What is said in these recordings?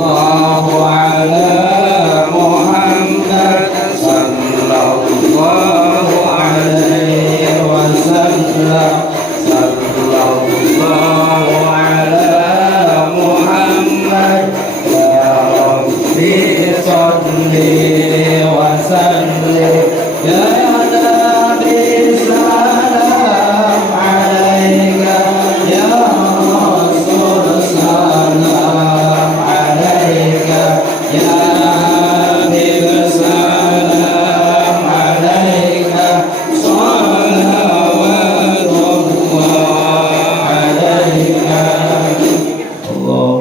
sallallahu ala Muhammad sallallahu alaihi wasallam. Sallallahu ala Muhammad ya Rabbi sholli wa sallim ya Nabi salam alaika ya Rasul salam alaika ya Habib salam alaika salawatullah alaika Allah.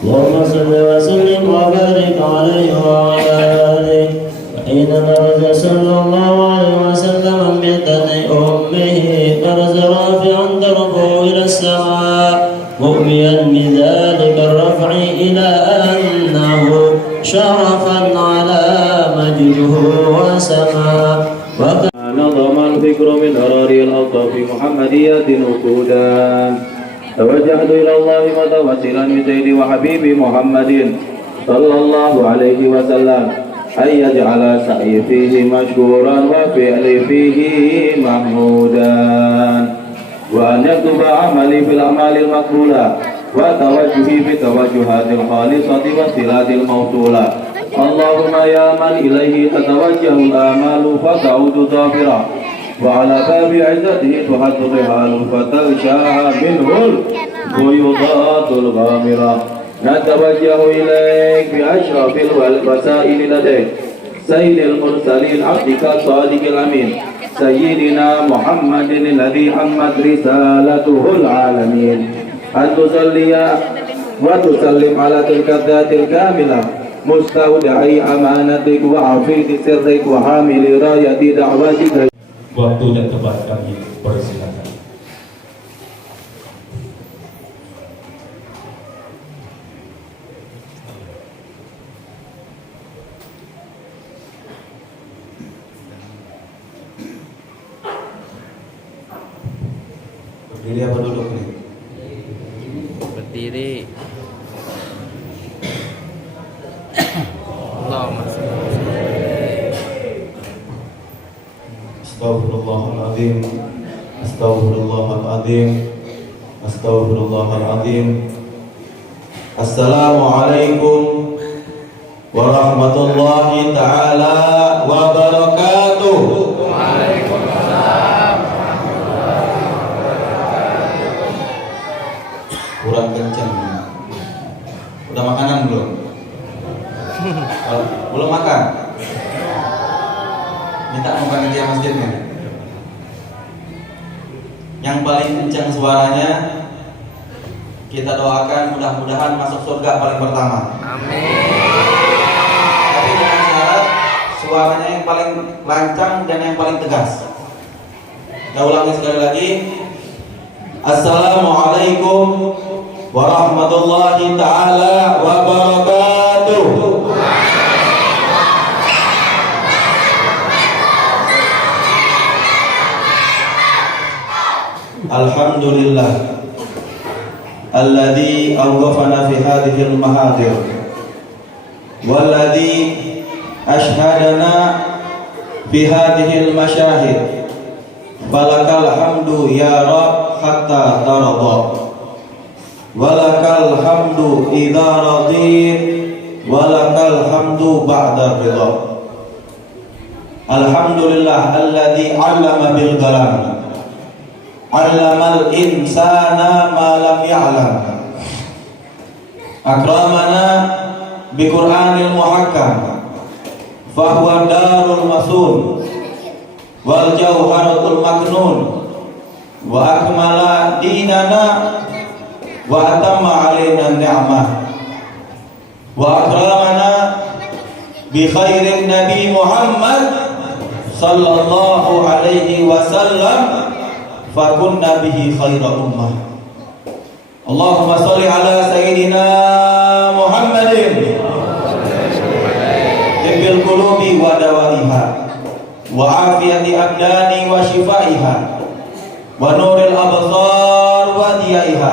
اللهم صل وسلم وبارك عليه وعلى آله. وحينما رجع صلى الله عليه وسلم من بطن أمه برز رافعا دربه إلى السماء مؤمنا بذلك الرفع إلى أنه شرفا على مجده وسماء. نظم الفكر من أراري الألطاف محمدية أسودا. توجهت إلى الله متوسلا بسيدي وحبيبي محمد صلى الله عليه وسلم أن يجعل سعي فيه مشكورا وفعلي فيه محمودا، وأن يكتب عملي في الأعمال المقبولة وتوجهي في التوجهات الخالصة والصلات الموصولة. اللهم يا من إليه تتوجه الآمال فتعود ظافرة، وعلى باب عزته تحط رحال فتغشاها منه الفيوضات الغامرة. نتوجه إليك بأشرف الوسائل لديك سيد المرسلين عبدك الصادق الأمين سيدنا محمد الذي حمت رسالته العالمين، أن تصلي وتسلم على تلك الذات الكاملة مستودعي أمانتك وحفيظ سرك وحامل راية دعوتك. Waktu dan tempat kami persilakan. Berdiri apa duduk nih? Berdiri. Allahumma Astaghfirullahaladzim, Astaghfirullahaladzim, Astaghfirullahaladzim. Assalamualaikum warahmatullahi ta'ala wabarakatuh. Waalaikumsalam. Kurang kenceng. Udah makanan belum? Belum makan? Minta panitia masjidnya. Yang paling kencang suaranya kita doakan mudah-mudahan masuk surga paling pertama. Amin. Tapi dengan syarat suaranya yang paling lancang dan yang paling tegas. Kita ulangi sekali lagi. Assalamualaikum warahmatullahi ta'ala wabarakatuh. Alhamdulillah alladzi awqafana fi hadhihi al-mahadir walladzi ashhadana fi hadhihi al-mashahid. Falakal hamdu ya Rabb hatta tarda, walakal hamdu idza radit, walakal hamdu ba'da ridha. Alhamdulillah alladzi 'allama bil qalam, 'allamal insana ma lam ya'lam, akramana bi Qur'anil muhakkam, fahuwa darul masun wal jawharatul maknun, wa akmala dinana wa atamma alaina ni'mah, wa akramana bi khairin nabi Muhammad sallallahu alaihi wasallam, fakunna bihi khaira ummah. Allahumma sholli ala sayyidina Muhammadin qulubi wa dawaiha wa afiyati abdani wa shifaiha wa nuril absar wa diyaiha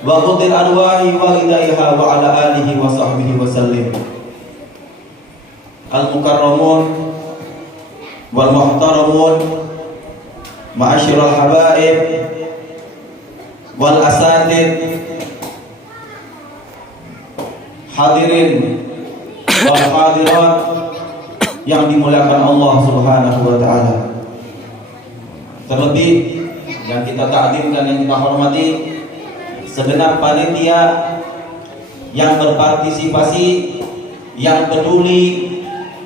wa qudil arwahi wa hidayha wa ala alihi wa sahbihi wa sallim. Al-mukarramun wal muhtaramun ma'asyiral habaib wal asatid, hadirin wal hadirat yang dimuliakan Allah Subhanahu wa taala. Terlebih yang kita takdimkan, yang kita hormati, segenap panitia yang berpartisipasi, yang peduli,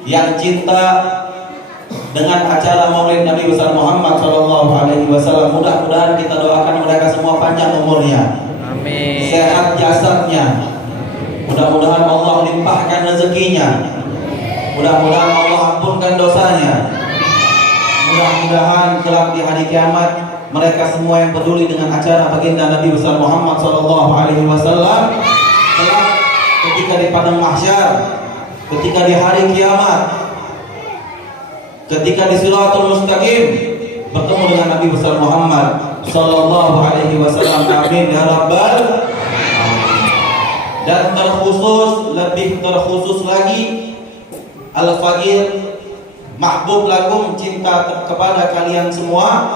yang cinta dengan acara Maulid Nabi besar Muhammad Shallallahu Alaihi Wasallam. Mudah-mudahan kita doakan mereka semua panjang umurnya, Amin. sehat jasadnya. Mudah-mudahan Allah limpahkan rezekinya. Mudah-mudahan Allah ampunkan dosanya. Mudah-mudahan kelak di hari kiamat mereka semua yang peduli dengan acara baginda Nabi besar Muhammad Shallallahu Alaihi Wasallam, kelak ketika di padang mahsyar, ketika di hari kiamat, ketika di Siratul Mustaqim bertemu dengan Nabi besar Muhammad Sallallahu Alaihi Wasallam. Amin ya Rabbal. Dan terkhusus, lebih terkhusus lagi, Al-Faqir mahbub lakum, cinta kepada kalian semua,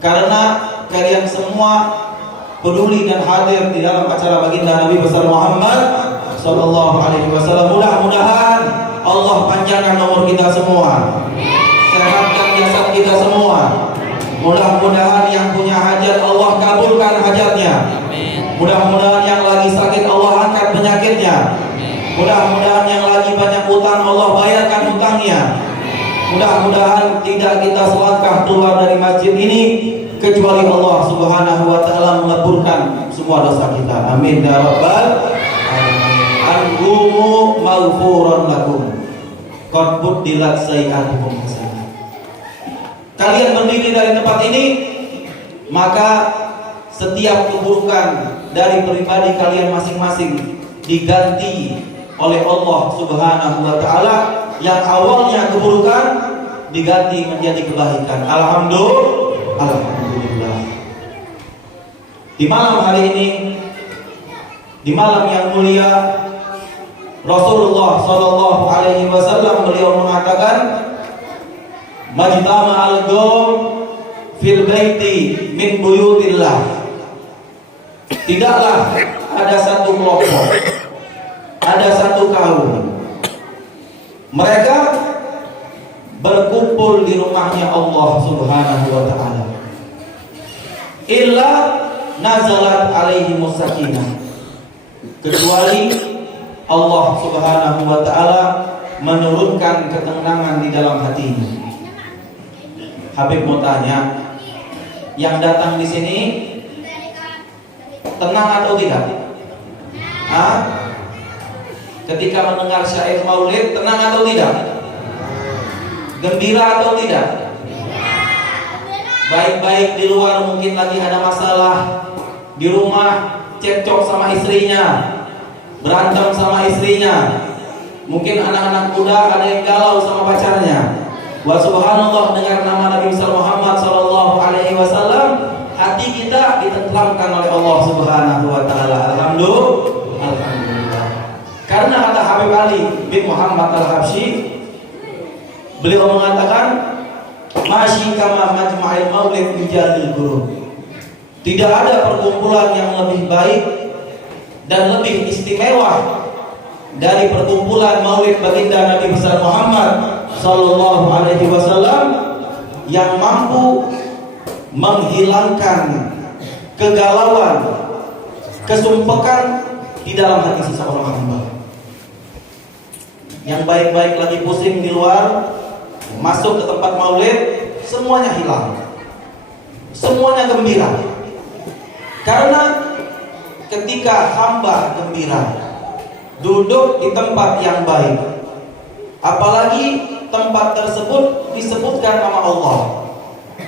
karena kalian semua peduli dan hadir di dalam acara baginda Nabi besar Muhammad Sallallahu Alaihi Wasallam. Mudah-mudahan Allah panjangkan umur kita semua, sehatkan jasad kita semua. Mudah-mudahan yang punya hajat Allah kabulkan hajatnya. Mudah-mudahan yang lagi sakit Allah angkat penyakitnya. Mudah-mudahan yang lagi banyak utang Allah bayarkan utangnya. Mudah-mudahan tidak kita selangkah keluar dari masjid ini kecuali Allah Subhanahu wa taala mengaburkan semua dosa kita. Amin ya rabbal alamin. Angumu maghfuran lakum qad buddilat sayi'atukum hasanah. Kalian berdiri dari tempat ini, maka setiap keburukan dari pribadi kalian masing-masing diganti oleh Allah Subhanahu wa taala. Yang awalnya keburukan diganti menjadi kebaikan. Alhamdulillah. Di malam hari ini, di malam yang mulia, Rasulullah Sallallahu Alaihi Wasallam beliau mengatakan, majtama al-qaum fil baiti min buyutillah. Tidaklah ada satu kelompok, ada satu kaum, mereka berkumpul di rumahnya Allah Subhanahu wa taala, illa nazalat alaihimus sakinah, kecuali Allah Subhanahu wa taala menurunkan ketenangan di dalam hatinya. Habib mau tanya, yang datang di sini tenang atau tidak? Ketika mendengar syair maulid tenang atau tidak? Gembira atau tidak? Baik-baik di luar mungkin lagi ada masalah, di rumah cekcok sama istrinya, berantem sama istrinya, mungkin anak-anak muda ada yang galau sama pacarnya. Wa subhanallah, dengar nama Nabi Muhammad Sallallahu Alaihi Wasallam, hati kita ditentramkan oleh Allah Subhanahu Wa Taala. Alhamdulillah. Karena kata Habib Ali bin Muhammad Al-Habsyi, beliau mengatakan, masyi kama majma'il maulid bijalil guru. Tidak ada perkumpulan yang lebih baik dan lebih istimewa dari perkumpulan maulid baginda Nabi besar Muhammad Sallallahu Alaihi Wasallam yang mampu menghilangkan kegalauan, kesumpekan di dalam hati seseorang hamba. Yang baik-baik lagi pusing di luar, masuk ke tempat maulid, semuanya hilang, semuanya gembira. Karena ketika hamba gembira, duduk di tempat yang baik, apalagi tempat tersebut disebutkan nama Allah,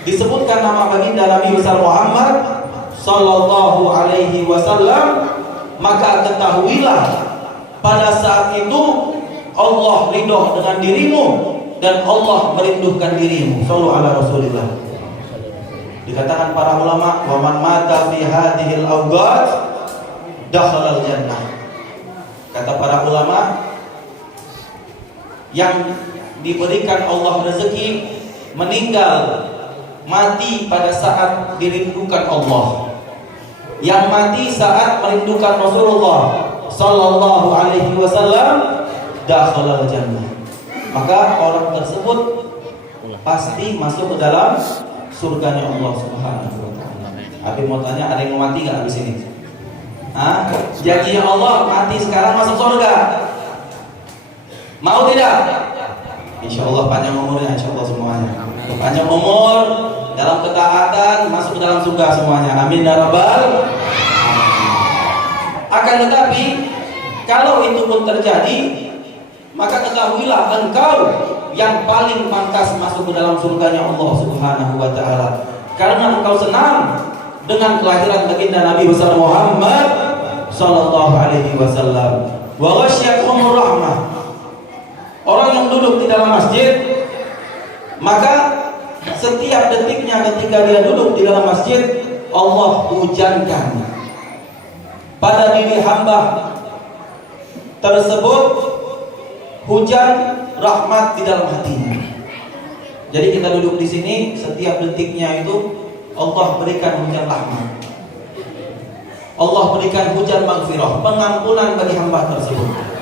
disebutkan nama baginda Nabi besar Muhammad Sallallahu Alaihi Wasallam, maka ketahuilah pada saat itu Allah ridho dengan dirimu dan Allah merindukan dirimu. Shallu ala Rasulillah. Dikatakan para ulama, wa man mata fi hadhil awqat dakhala al-jannah. Kata para ulama, yang diberikan Allah rezeki meninggal mati pada saat dirindukan Allah, yang mati saat merindukan Rasulullah sallallahu alaihi wasallam, dakhala al-jannah. Maka orang tersebut pasti masuk ke dalam surganya Allah Subhanahu wa taala. Abi mau tanya, ada yang mau mati enggak habis ini? Hah? Janjinya Allah mati sekarang masuk surga. Mau tidak? Insya Allah panjang umurnya, insya Allah semuanya. Panjang umur dalam ketaatan masuk ke dalam surga semuanya. Amin ya rabbal. Akan tetapi kalau itu pun terjadi, maka ketahuilah engkau yang paling pantas masuk ke dalam surganya Allah Subhanahu wa taala. Karena engkau senang dengan kelahiran baginda Nabi besar Muhammad sallallahu alaihi wasallam. Wa ghasyiyatuhumur rahmah. Orang yang duduk di dalam masjid, maka setiap detiknya ketika dia duduk di dalam masjid, Allah hujankan pada diri hamba tersebut hujan rahmat di dalam hatinya. Jadi kita duduk di sini, setiap detiknya itu Allah berikan hujan rahmat. Allah berikan hujan maghfirah, pengampunan bagi hamba tersebut.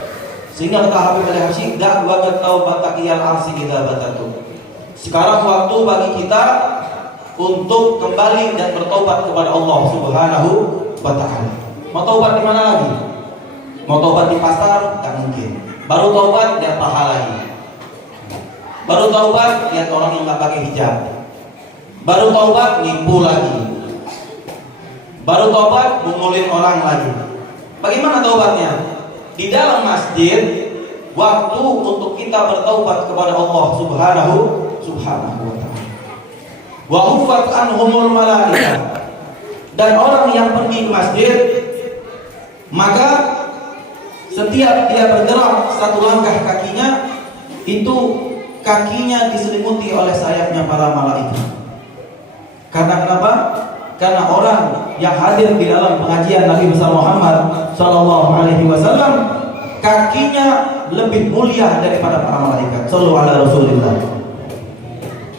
Sehingga kata Habib Al-Habsyi, da'wa taubataqiyal arsi idza batatu. Sekarang waktu bagi kita untuk kembali dan bertobat kepada Allah Subhanahu wa taala. Mau taubat di mana lagi? Mau taubat di pasar? Tak mungkin. Baru taubat lihat paha lagi. Baru taubat lihat orang yang enggak pakai hijab. Baru taubat nipu lagi. Baru taubat mengulin orang lagi. Bagaimana taubatnya? Di dalam masjid, waktu untuk kita bertaubat kepada Allah Subhanahu wa taala. Wa hufat anhumul malaikah. Dan orang yang pergi ke masjid, maka setiap dia bergerak satu langkah kakinya, itu kakinya diselimuti oleh sayapnya para malaikat. Karena kenapa? Karena orang yang hadir di dalam pengajian Nabi besar Muhammad sallallahu alaihi wasallam, kakinya lebih mulia daripada para malaikat. Sallallahu alaihi Rasulillah.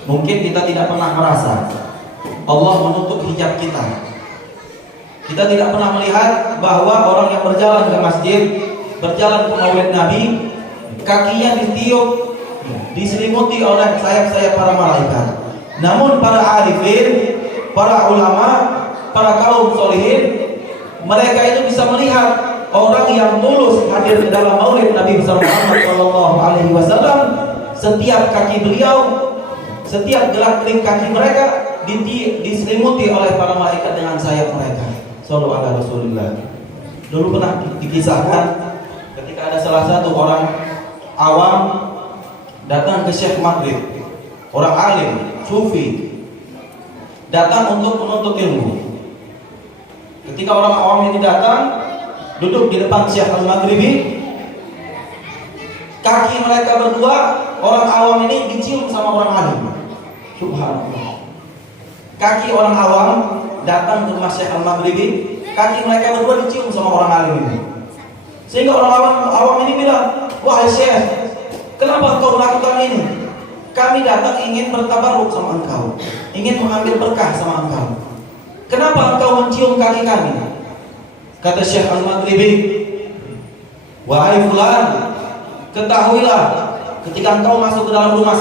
Mungkin kita tidak pernah merasa Allah menutup hijab kita. Kita tidak pernah melihat bahwa orang yang berjalan ke masjid, berjalan ke maulid Nabi, kakinya ditiup, diselimuti oleh sayap-sayap para malaikat. Namun para arifin, para ulama, para kaum solihin, mereka itu bisa melihat orang yang tulus hadir di dalam maulid Nabi besar Muhammad sallallahu alaihi wasallam. Setiap kaki beliau, setiap gerak-gerik kaki mereka diselimuti oleh para malaikat dengan sayap mereka. Sallallahu alaihi Rasulullah. Dulu pernah dikisahkan ketika ada salah satu orang awam datang ke Syekh Maghrib, orang alim, sufi, datang untuk menuntut ilmu. Ketika orang awam ini datang, duduk di depan Syekh Al-Maghribi, kaki mereka berdua, orang awam ini dicium sama orang alim. Subhanallah. Kaki orang awam datang ke rumah Syekh Al-Maghribi, kaki mereka berdua dicium sama orang alim ini. Sehingga orang awam ini bilang, wahai Syekh, kenapa engkau melakukan ini? Kami datang ingin bertabaruk sama engkau, ingin mengambil berkah sama engkau. Kenapa engkau mencium kaki kami? Kata Syekh Al-Maghribi, wahai fulan, ketahuilah, ketika engkau masuk ke dalam rumah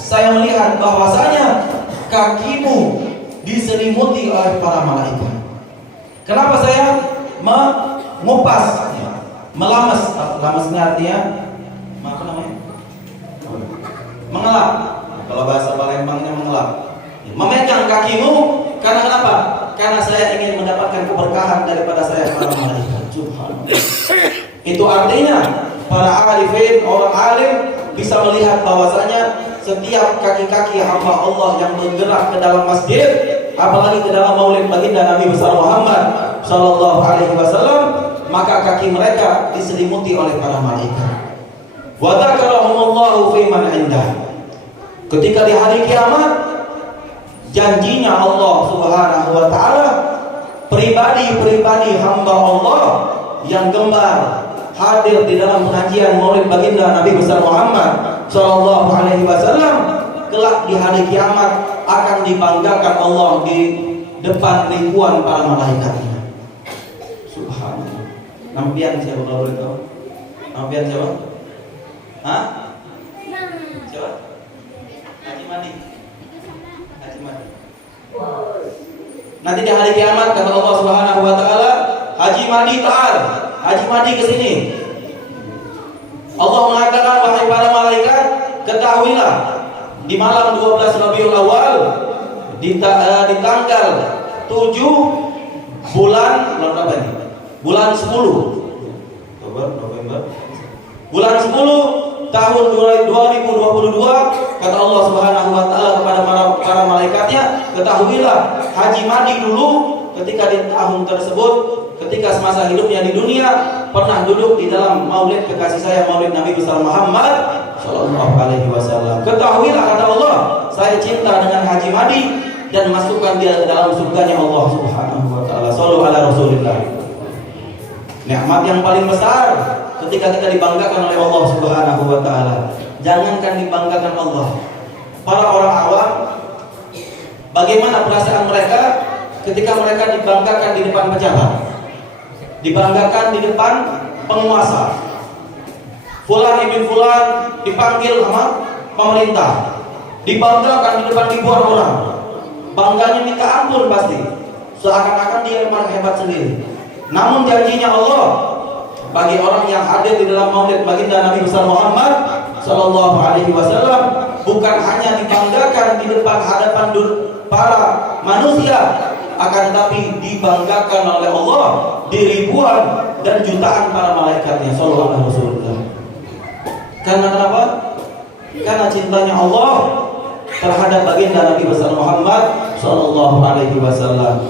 saya melihat bahwasanya kakimu diselimuti oleh para malaikat. Kenapa saya mengupas, melamas? Lamasnya artinya apa namanya? Mengelap. Kalau bahasa Palembangnya mengelap. Memegang kakimu karena kenapa? Karena saya ingin mendapatkan keberkahan daripada saya para malaikat. Subhanallah. Itu artinya para arifin, orang alim bisa melihat bahwasanya setiap kaki-kaki hamba Allah yang bergerak ke dalam masjid, apalagi ke dalam maulid baginda Nabi besar Muhammad sallallahu alaihi wasallam, maka kaki mereka diselimuti oleh para malaikat. wa dzakarahumullahu fi man indah. Ketika di hari kiamat, janjinya Allah Subhanahu wa taala, pribadi-pribadi hamba Allah yang gemar hadir di dalam pengajian Maulid Baginda Nabi besar Muhammad sallallahu alaihi wasallam, kelak di hari kiamat akan dibanggakan Allah di depan ribuan para malaikatnya. Subhanallah. Nampian siapa kalau boleh tahu? Nampian siapa? Hah? Siapa? Haji Madi. Haji Madi. Nanti di hari kiamat kata Allah Subhanahu wa taala, Haji Madi ta'al. Haji Madi ke sini. Allah mengatakan, wahai para malaikat, ketahuilah di malam 12 Rabiul Awal di tanggal 7 bulan berapa ini? Bulan 10. November. Bulan 10 tahun 2022 kata Allah Subhanahu wa taala kepada para malaikatnya, ketahuilah Haji Madi dulu ketika di tahun tersebut, ketika semasa hidupnya di dunia pernah duduk di dalam maulid kekasih saya, maulid Nabi besar Muhammad sallallahu alaihi wasallam. Ketahuilah kata Allah, saya cinta dengan Haji Madi dan masukkan dia ke dalam surganya Allah Subhanahu wa taala. Shallu ala Rasulillah. Nikmat yang paling besar ketika kita dibanggakan oleh Allah Subhanahu wa taala. Jangankan dibanggakan Allah, para orang awam bagaimana perasaan mereka ketika mereka dibanggakan di depan pejabat, dibanggakan di depan penguasa. Fulan ibn Fulan dipanggil sama pemerintah, dibanggakan di depan ribuan orang. Bangganya minta ampun pasti, seakan-akan dia yang paling hebat sendiri. Namun janjinya Allah bagi orang yang hadir di dalam maulid baginda Nabi besar Muhammad sallallahu alaihi wasallam bukan hanya dibanggakan di depan hadapan para manusia, akan tetapi dibanggakan oleh Allah di ribuan dan jutaan para malaikatnya. Sallallahu alaihi wasallam. Karena kenapa? Karena cintanya Allah terhadap baginda Nabi besar Muhammad sallallahu alaihi wasallam.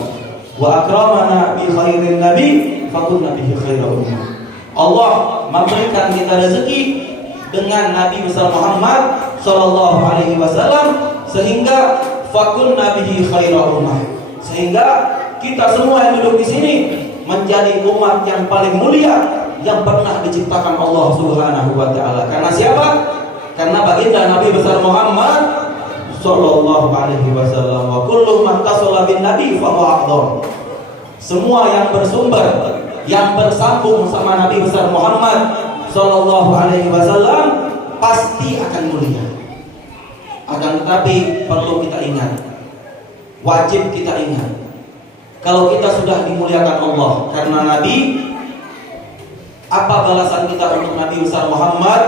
Wa akramana bi khairin nabi fakunna bihi khairan ummah. Allah memberikan kita rezeki dengan Nabi besar Muhammad sallallahu alaihi wasallam sehingga fakunna bihi khairan ummah. Sehingga kita semua yang duduk di sini menjadi umat yang paling mulia yang pernah diciptakan Allah Subhanahu wa taala. Karena siapa? Karena baginda Nabi besar Muhammad sallallahu alaihi wasallam. Wa kullu man tasalla bin nabi fa huwa afdal. Semua yang bersumber, yang bersambung sama Nabi besar Muhammad sallallahu alaihi wasallam pasti akan mulia. Akan tetapi perlu kita ingat, wajib kita ingat, kalau kita sudah dimuliakan Allah karena Nabi, apa balasan kita untuk Nabi besar Muhammad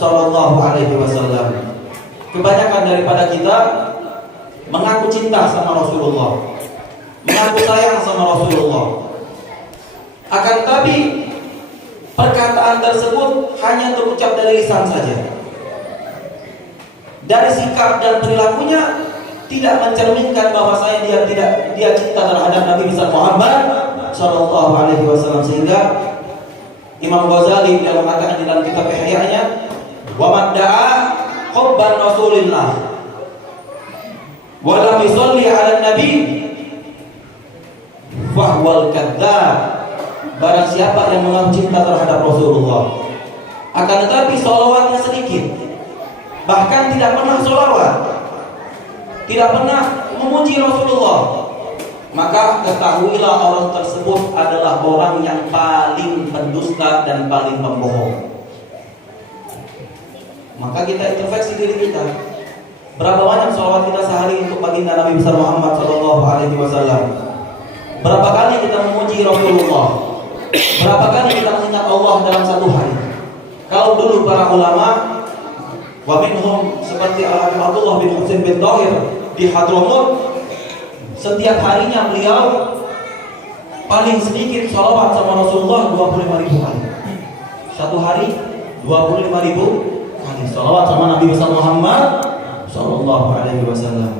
sallallahu alaihi wasallam? Kebanyakan daripada kita mengaku cinta sama Rasulullah, mengaku sayang sama Rasulullah. Akan tetapi perkataan tersebut hanya terucap dari lisan saja. Dari sikap dan perilakunya tidak mencerminkan bahwasanya dia cinta terhadap Nabi besar Muhammad sallallahu alaihi wasallam. Sehingga Imam Ghazali yang mengatakan di dalam kitab Ihya-nya, wa madda'a hubban Rasulillah wa lam yusalli 'ala nabi fa huwal kadzdzab. Barang siapa yang mengaku cinta terhadap Rasulullah akan tetapi sholawatnya sedikit, bahkan tidak pernah sholawat, tidak pernah memuji Rasulullah, maka ketahuilah orang tersebut adalah orang yang paling pendusta dan paling pembohong. Maka kita introspeksi diri kita. Berapa banyak sholawat kita sehari untuk baginda Nabi besar Muhammad sallallahu alaihi wasallam? Berapa kali kita memuji Rasulullah? Berapa kali kita mengingat Allah dalam satu hari? Kalau dulu para ulama, wa minhum seperti Al-Habib Abdullah bin Husain bin Thahir di Hadramut, setiap harinya beliau paling sedikit sholawat sama Rasulullah 25.000 kali. Satu hari 25.000 kali sholawat sama Nabi besar Muhammad sallallahu alaihi wasallam.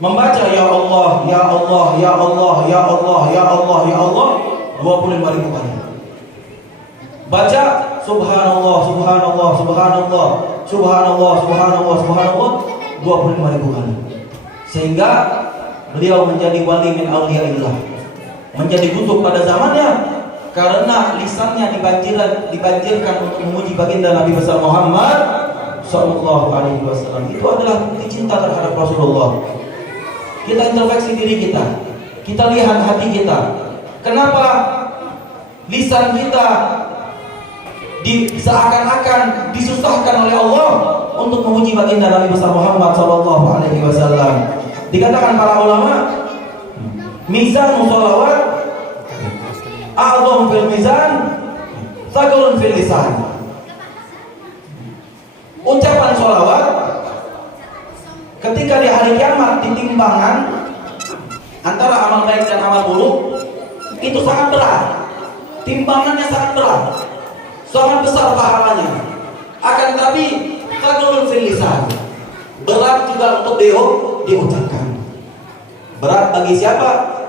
Membaca ya Allah, ya Allah, ya Allah, ya Allah, ya Allah, ya Allah 25.000 kali. Baca subhanallah, subhanallah, subhanallah subhanallah, subhanallah, subhanallah, subhanallah 25.000 kali. Sehingga beliau menjadi wali min auliyaillah, menjadi kutub pada zamannya karena lisannya dibanjirkan untuk memuji baginda Nabi besar Muhammad sallallahu alaihi wasallam. Itu adalah bukti cinta terhadap Rasulullah. Kita introspeksi diri kita. Kita lihat hati kita. Kenapa lisan kita seakan-akan disusahkan oleh Allah untuk memuji baginda Nabi besar Muhammad sallallahu alaihi wasallam? Dikatakan para ulama, mizan sholawat a'zam fil mizan, thaqalun fil lisan. Ucapan sholawat ketika di hari kiamat di timbangan antara amal baik dan amal buruk itu sangat berat. Timbangannya sangat berat, sangat besar pahalanya. Akan tetapi thaqalun fil lisan, berat juga untuk diucapkan. Berat bagi siapa?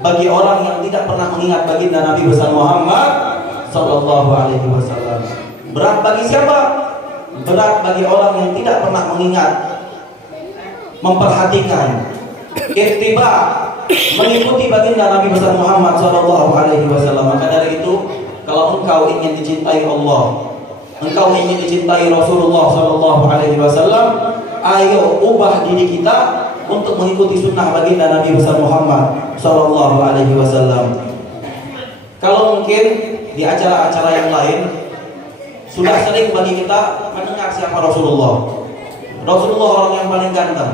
Bagi orang yang tidak pernah mengingat baginda Nabi besar Muhammad sallallahu alaihi wasallam. Berat bagi siapa? Berat bagi orang yang tidak pernah mengingat, memperhatikan, ittiba, mengikuti baginda Nabi besar Muhammad sallallahu alaihi wasallam. Maka dari itu, kalau engkau ingin dicintai Allah, engkau ingin dicintai Rasulullah sallallahu alaihi wasallam, ayo ubah diri kita untuk mengikuti sunnah baginda Nabi besar Muhammad sallallahu alaihi wasallam. Kalau mungkin di acara-acara yang lain sudah sering bagi kita mendengar siapa Rasulullah. Rasulullah orang yang paling ganteng,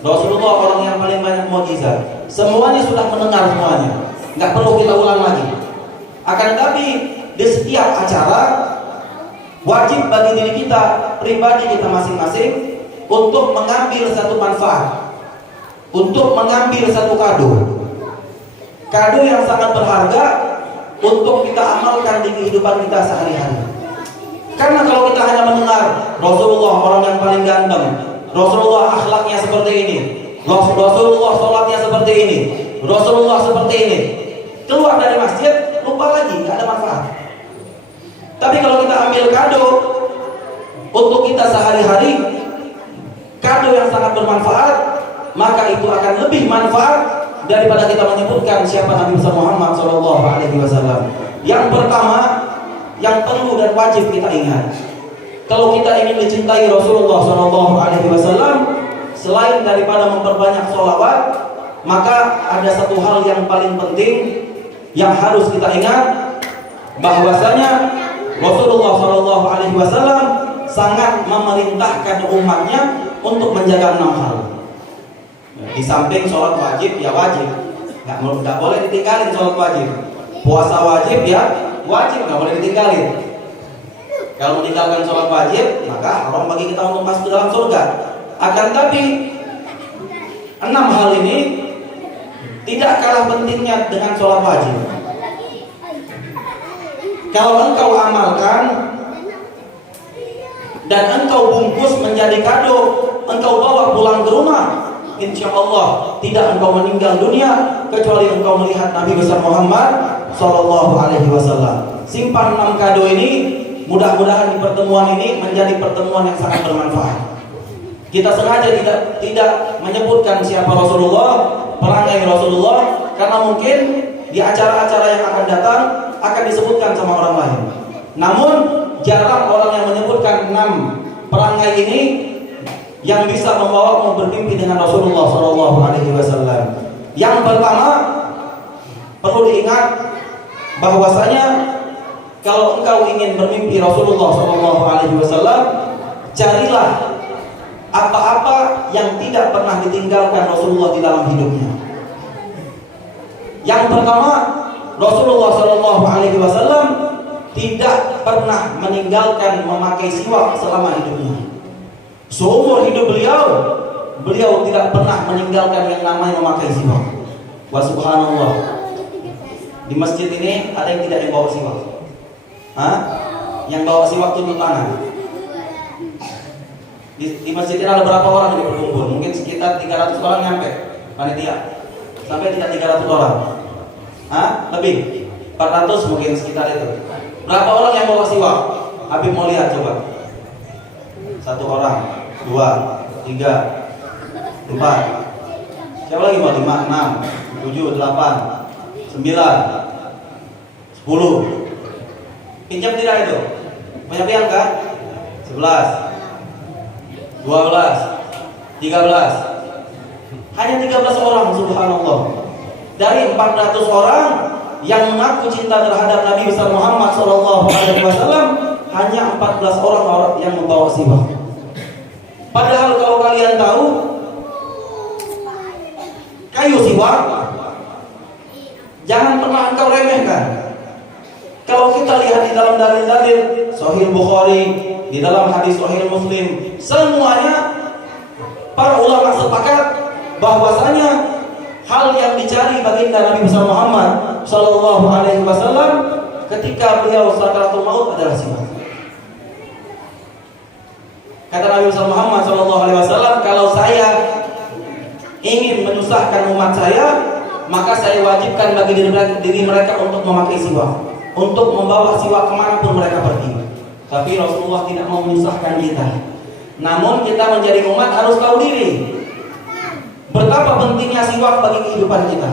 Rasulullah orang yang paling banyak mukjizat. Semuanya sudah mendengar semuanya, nggak perlu kita ulang lagi. Akan tetapi di setiap acara wajib bagi diri kita pribadi kita masing-masing untuk mengambil satu manfaat, untuk mengambil satu kado yang sangat berharga untuk kita amalkan di kehidupan kita sehari-hari. Karena kalau kita hanya mendengar Rasulullah orang yang paling ganteng, Rasulullah akhlaknya seperti ini, Rasulullah sholatnya seperti ini, Rasulullah seperti ini, keluar dari masjid lupa lagi, nggak ada manfaat. Tapi kalau kita ambil kado untuk kita sehari-hari, kado yang sangat bermanfaat, maka itu akan lebih manfaat daripada kita menyebutkan siapa Nabi besar Muhammad sallallahu alaihi wasallam. Yang pertama, yang perlu dan wajib kita ingat, kalau kita ingin dicintai Rasulullah sallallahu alaihi wasallam, selain daripada memperbanyak sholawat, maka ada satu hal yang paling penting yang harus kita ingat, bahwasanya Rasulullah sallallahu alaihi wasallam sangat memerintahkan umatnya untuk menjaga 6 hal. Di samping sholat wajib, ya wajib, nggak boleh ditinggalin sholat wajib. Puasa wajib, ya wajib, nggak boleh ditinggalin. Kalau meninggalkan sholat wajib, maka haram bagi kita untuk masuk ke dalam surga. Akan tapi 6 hal ini tidak kalah pentingnya dengan sholat wajib. Kalau engkau amalkan dan engkau bungkus menjadi kado, engkau bawa pulang ke rumah, insya Allah tidak engkau meninggal dunia kecuali engkau melihat Nabi besar Muhammad sallallahu alaihi wasallam. Simpan 6 kado ini, mudah-mudahan di pertemuan ini menjadi pertemuan yang sangat bermanfaat. Kita sengaja tidak menyebutkan siapa Rasulullah, perangai Rasulullah, karena mungkin di acara-acara yang akan datang akan disebutkan sama orang lain. Namun jarang orang yang menyebutkan 6 perangai ini yang bisa membawamu bermimpi dengan Rasulullah sallallahu alaihi wasallam. Yang pertama, perlu diingat bahwasanya kalau engkau ingin bermimpi Rasulullah sallallahu alaihi wasallam, carilah apa-apa yang tidak pernah ditinggalkan Rasulullah di dalam hidupnya. Yang pertama, Rasulullah sallallahu alaihi wasallam tidak pernah meninggalkan memakai siwak selama hidupnya. Seumur hidup beliau tidak pernah meninggalkan yang namanya memakai siwak. Wa subhanallah. Di masjid ini ada yang tidak bawa siwak? Hah? Yang bawa siwak tutup tangan. Di masjid ini ada berapa orang yang berkumpul? Mungkin sekitar 300 orang nyampe panitia. Sampai tidak 300 orang. Hah? Lebih? 400 mungkin sekitar itu. Berapa orang yang bawa siwak? Habib mau lihat coba. 1 orang, 2, 3, 4. Siapa lagi Pak? 5, 6, 7, 8, 9, 10. Pinjam tidak itu? Banyak pihak kan? 11, 12, 13. Hanya 13 orang, subhanallah. Dari 400 orang yang mengaku cinta terhadap Nabi besar Muhammad SAW, hanya 14 orang yang membawa siwak. Padahal kalau kalian tahu, kayu siwak jangan pernah engkau remehkan. Kalau kita lihat di dalam dalil-dalil Sahih Bukhari, di dalam hadis Sahih Muslim, semuanya para ulama sepakat bahwasanya hal yang dicari baginda Nabi besar Muhammad Sallallahu Alaihi Wasallam ketika beliau sakaratul maut adalah siwak. Kata Nabi besar Muhammad Sallallahu Alaihi Wasallam, kalau saya ingin menyusahkan umat saya, maka saya wajibkan bagi diri mereka untuk memakai siwak, untuk membawa siwak kemanapun mereka pergi. Tapi Rasulullah tidak mau menyusahkan kita. Namun kita menjadi umat harus tahu diri betapa pentingnya siwak bagi kehidupan kita.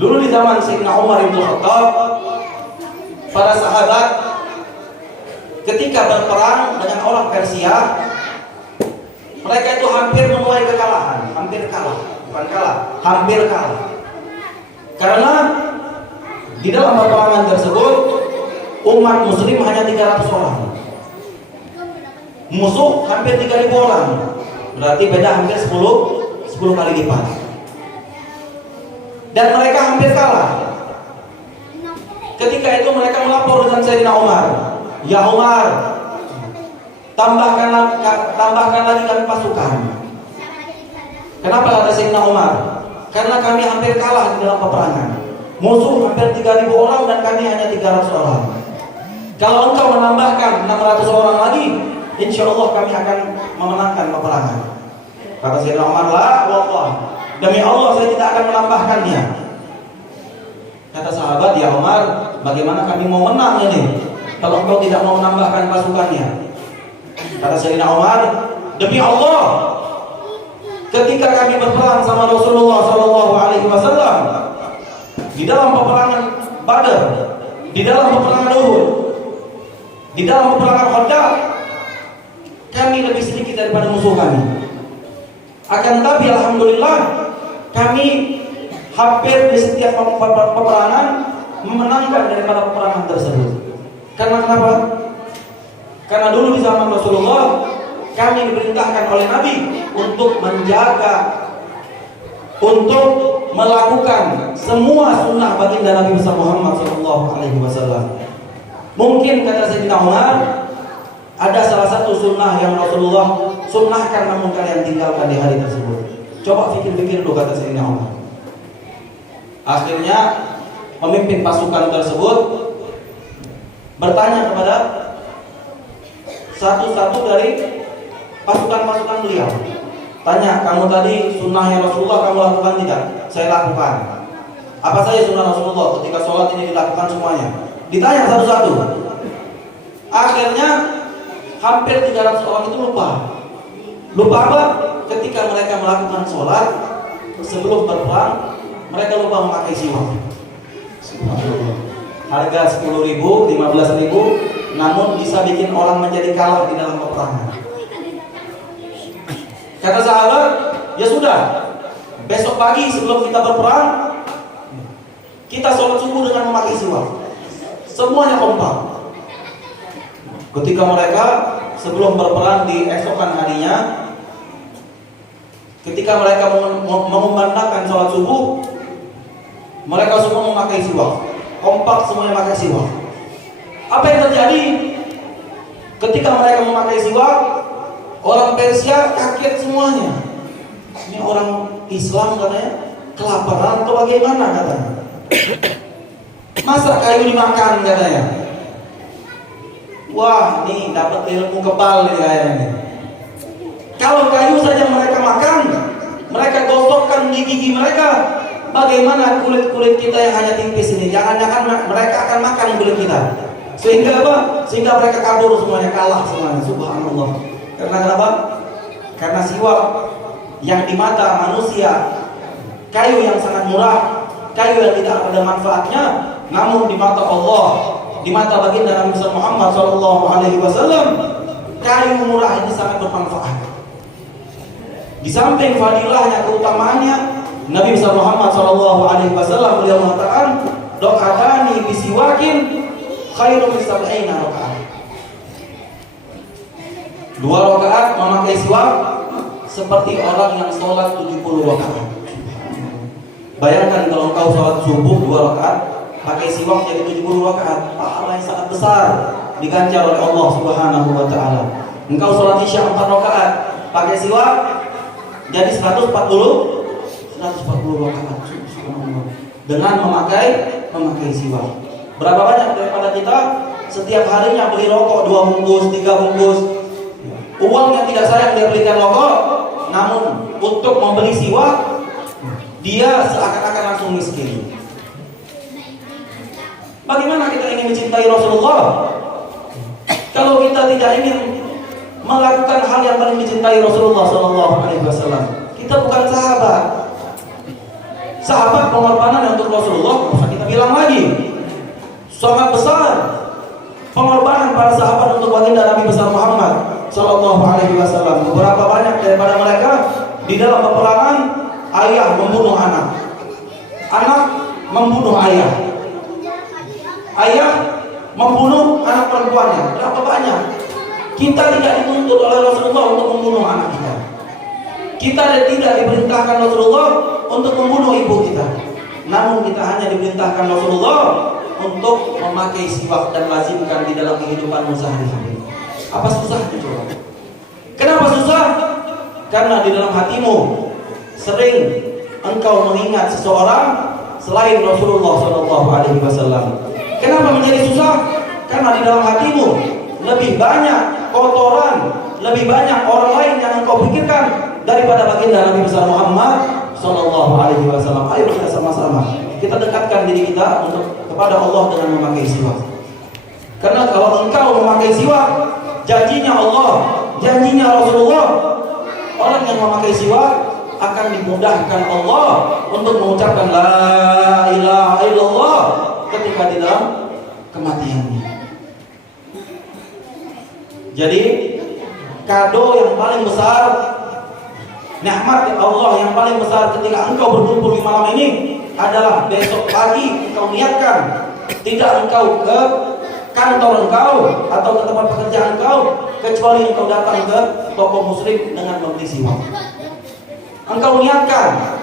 Dulu di zaman Sayyidina Umar bin Khattab, para sahabat ketika berperang dengan orang Persia, mereka itu hampir menuai kekalahan, hampir kalah. Karena di dalam peperangan tersebut umat muslim hanya 300 orang. Musuh hampir 3.000 orang. Berarti beda hampir 10 kali lipat. Dan mereka hampir kalah. Ketika itu mereka melapor dengan Sayyidina Umar, "Ya Umar, tambahkan lagi kami pasukan." Kenapa kata Sayyidina Umar? Karena kami hampir kalah di dalam peperangan. Musuh hampir 3.000 orang dan kami hanya 300 orang. Kalau engkau menambahkan 600 orang lagi, insya Allah kami akan memenangkan peperangan. Kata Sayyidina Umar, "La wallah, demi Allah saya tidak akan menambahkannya." Kata sahabat, "Ya Umar, bagaimana kami mau menang ini kalau engkau tidak mau menambahkan pasukannya?" Kata Sayyidina Umar, "Demi Allah, ketika kami berperang sama Rasulullah SAW di dalam peperangan Badar, di dalam peperangan Uhud, di dalam peperangan Khandaq, kami lebih sedikit daripada musuh kami. Akan tetapi alhamdulillah kami hampir di setiap peperangan memenangkan daripada peperangan tersebut. Karena kenapa? Karena dulu di zaman Rasulullah kami diperintahkan oleh Nabi untuk menjaga, untuk melakukan semua sunnah baginda Nabi besar Muhammad SAW. Mungkin kata Sayyidina Umar, ada salah satu sunnah yang Rasulullah sunnahkan namun kalian tinggalkan di hari tersebut. Coba pikir-pikir dulu, kata Sayyidina Umar. Akhirnya pemimpin pasukan tersebut bertanya kepada satu-satu dari pasukan-pasukan beliau. Tanya, "Kamu tadi sunnahnya Rasulullah kamu lakukan tidak?" "Saya lakukan." "Apa saja sunnah Rasulullah ketika sholat ini dilakukan semuanya?" Ditanya satu-satu. Akhirnya hampir 300 orang itu lupa. Lupa apa? Ketika mereka melakukan sholat sebelum berperang, mereka lupa memakai siwak. Harga 10.000, 15.000, namun bisa bikin orang menjadi kalah di dalam peperangan. Kata sahabat, "Ya sudah, besok pagi sebelum kita berperang, kita sholat subuh dengan memakai siwak." Semuanya kompak. Ketika mereka sebelum berperang di esokan harinya, ketika mereka mengumandangkan sholat subuh, mereka semua memakai siwak. Kompak semuanya memakai siwak. Apa yang terjadi? Ketika mereka memakai siwak, orang Persia kaget semuanya. Ini orang Islam katanya kelaparan atau bagaimana katanya? Masa kayu dimakan katanya? Wah, ini dapat ilmu kebal nih kayaknya. Kalau kayu saja mereka makan, mereka gosokkan di gigi mereka, bagaimana kulit-kulit kita yang hanya tipis ini? Jangan-jangan mereka akan makan kulit kita. Sehingga apa? Sehingga mereka kabur semuanya, kalah semuanya. Subhanallah. Karena kenapa? Karena siwak yang di mata manusia kayu yang sangat murah, kayu yang tidak ada manfaatnya, namun di mata Allah, di mata baginda Nabi Muhammad SAW, kayu murah ini sangat bermanfaat. Di samping fadilahnya, keutamaannya, Nabi Muhammad SAW beliau mengatakan, "Rakaatani bisiwakin khairum min sab'ina rakaat." 2 rakaat memakai siwak seperti orang yang sholat 70 rakaat. Bayangkan kalau engkau sholat subuh 2 rakaat, pakai siwak jadi 70 rakaat, pahala yang sangat besar diganjar oleh Allah Subhanahu wa taala. Engkau sholat isya 4 rakaat, pakai siwak jadi 140 rakaat. Dengan memakai siwak. Berapa banyak daripada kita setiap harinya beli rokok 2 bungkus, 3 bungkus. Uang yang tidak sayang dia belikan rokok, namun untuk membeli siwak dia seakan-akan langsung miskin. Bagaimana kita ingin mencintai Rasulullah kalau kita tidak ingin melakukan hal yang paling dicintai Rasulullah SAW? Kita bukan sahabat. Sahabat pengorbanan untuk Rasulullah, bisa kita bilang lagi, sangat besar pengorbanan para sahabat untuk baginda Nabi besar Muhammad SAW. Beberapa banyak daripada mereka di dalam peperangan, ayah membunuh anak, anak membunuh ayah, ayah membunuh anak perempuannya. Berapa banyak? Kita tidak dituntut oleh Rasulullah untuk membunuh anak kita. Kita tidak diperintahkan Rasulullah untuk membunuh ibu kita. Namun kita hanya diperintahkan Rasulullah untuk memakai siwak dan lazimkan di dalam kehidupanmu sehari-hari. Apa susahnya coba? Kenapa susah? Karena di dalam hatimu sering engkau mengingat seseorang selain Rasulullah SAW. Kenapa menjadi susah? Karena di dalam hatimu lebih banyak kotoran, lebih banyak orang lain yang engkau pikirkan daripada baginda Nabi besar Muhammad SAW. Ayo kita sama-sama kita dekatkan diri kita kepada Allah dengan memakai siwak. Karena kalau engkau memakai siwak, janjinya Allah, janjinya Rasulullah, orang yang memakai siwak akan dimudahkan Allah untuk mengucapkan la ilaha illallah ketika di dalam kematiannya. Jadi kado yang paling besar, nikmat Allah yang paling besar ketika engkau berkumpul di malam ini adalah besok pagi engkau niatkan, tidak engkau ke kantor engkau atau ke tempat pekerjaan engkau, kecuali engkau datang ke toko muslim dengan membeli siwak. Engkau niatkan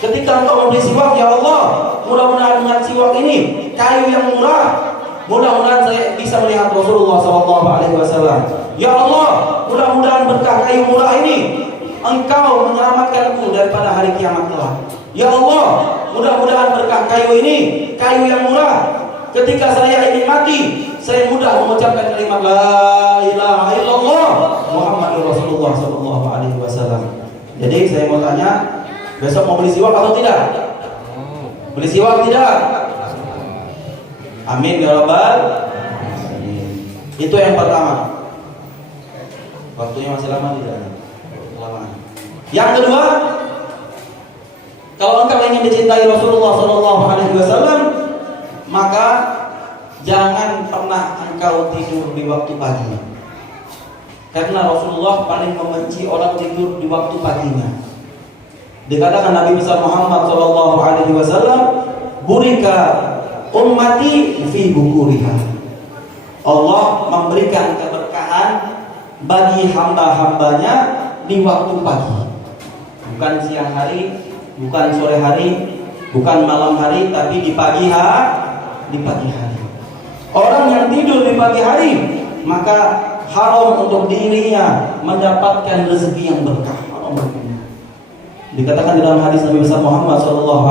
ketika engkau membeli siwak, ya Allah, mudah-mudahan dengan siwak ini kayu yang murah, mudah-mudahan saya bisa melihat Rasulullah SAW. Ya Allah, mudah-mudahan berkah kayu murah ini engkau menyelamatkanku daripada hari kiamat kelak. Ya Allah, mudah-mudahan berkah kayu ini, kayu yang murah, ketika saya ingin mati, saya mudah mengucapkan kalimat la ilaha illallah Muhammadur Rasulullah SAW. Jadi saya mau tanya, besok mau beli siwak atau tidak? Beli siwak tidak? Amin ya rabbal alamin. Itu yang pertama. Waktunya masih lama tidak? Lama. Yang kedua, kalau engkau ingin dicintai Rasulullah SAW, maka jangan pernah engkau tidur di waktu pagi. Karena Rasulullah paling membenci orang tidur di waktu paginya. Dikatakan Nabi besar Muhammad SAW, burika ummati fi bukuriha. Allah memberikan keberkahan bagi hamba-hambanya di waktu pagi. Bukan siang hari, bukan sore hari, bukan malam hari, tapi di pagi hari. Orang yang tidur di pagi hari, maka haram untuk dirinya mendapatkan rezeki yang berkah. Dikatakan dalam hadis Nabi besar Muhammad SAW,